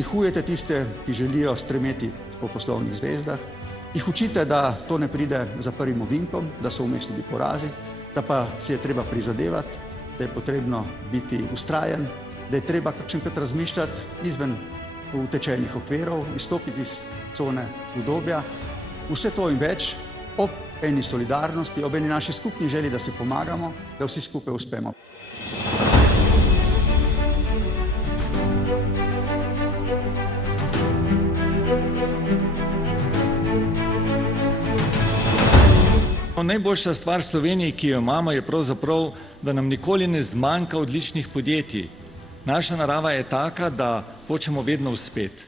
navdihujete tiste, ki želijo stremeti po poslovnih zvezdah, jih učite, da to ne pride za prvim ovinkom, da so vmes tudi porazi, da pa si je treba prizadevati, da je potrebno biti vztrajen, da je treba kakšenkrat razmišljati izven utečenih okvirov, izstopiti iz cone udobja. Vse to in več ob eni solidarnosti, ob eni naši skupni želji, da si pomagamo, da vsi skupaj uspemo. Najboljša stvar v Sloveniji, ki jo imamo, je pravzaprav, da nam nikoli ne zmanjka odličnih podjetij. Naša narava je taka, da hočemo vedno uspeti.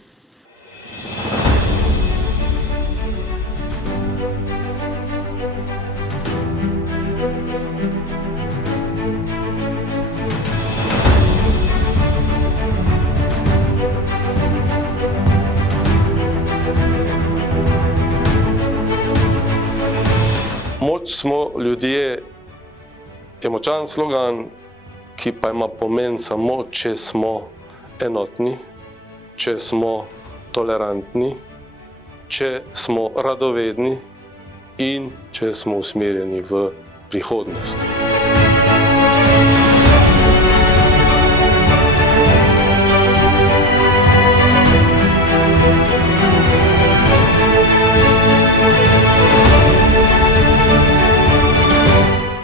Moč smo ljudje je močan slogan, ki pa ima pomen samo, če smo enotni, če smo tolerantni, če smo radovedni in če smo usmerjeni v prihodnost.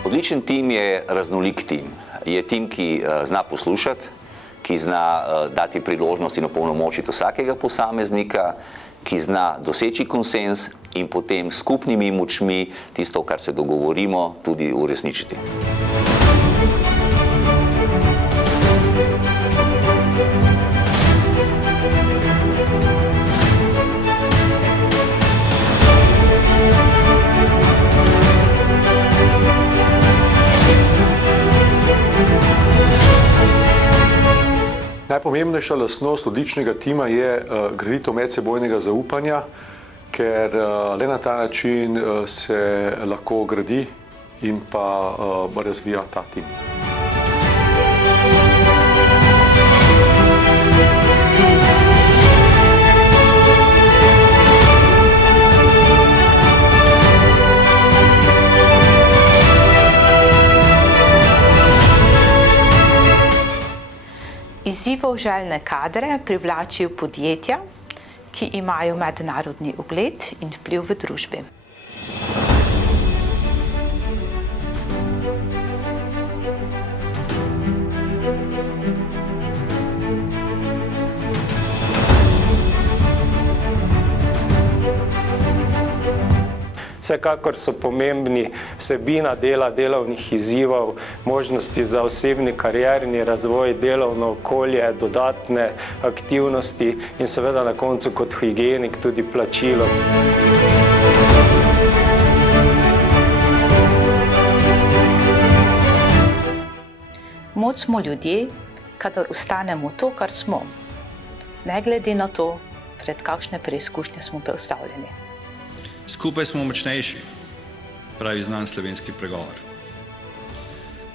Odličen tim je raznolik tim. Je tim, ki zna poslušati, ki zna dati priložnost in opolnomočiti vsakega posameznika, ki zna doseči konsenz in potem s skupnimi močmi tisto, kar se dogovorimo, tudi uresničiti. Najpomembnejša lastnost odličnega tima je graditev medsebojnega zaupanja, ker le na ta način se lahko gradi in pa razvija ta tim. Izzivov željne kadre privlačijo podjetja, ki imajo mednarodni ugled in vpliv v družbi. Vsekakor so pomembni vsebina dela, delovnih izzivov, možnosti za osebni karierni razvoj, delovno okolje, dodatne aktivnosti in seveda na koncu kot higienik tudi plačilo. Moč smo ljudje, kadar ostanemo to, kar smo, ne glede na to, pred kakšne preizkušnje smo postavljeni. Skupaj smo močnejši, pravi znan slovenski pregovor.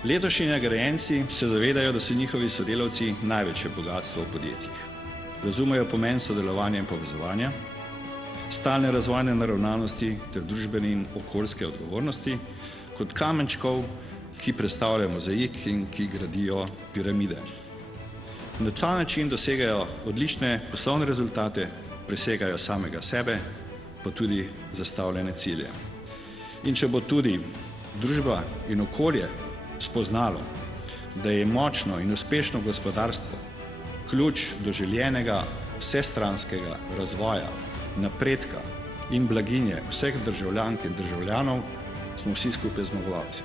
Letošnji nagrajenci se zavedajo, da so njihovi sodelavci največje bogatstvo v podjetjih. Razumejo pomen sodelovanja in povezovanja, stalne razvojne naravnanosti ter družbene in okoljske odgovornosti kot kamenčkov, ki predstavljajo mozaik in ki gradijo piramide. Na ta način dosegajo odlične poslovne rezultate, presegajo samega sebe, pa tudi zastavljene cilje. In če bo tudi družba in okolje spoznalo, da je močno in uspešno gospodarstvo ključ do željenega vsestranskega razvoja, napredka in blaginje vseh državljank in državljanov, smo vsi skupaj zmagovalci.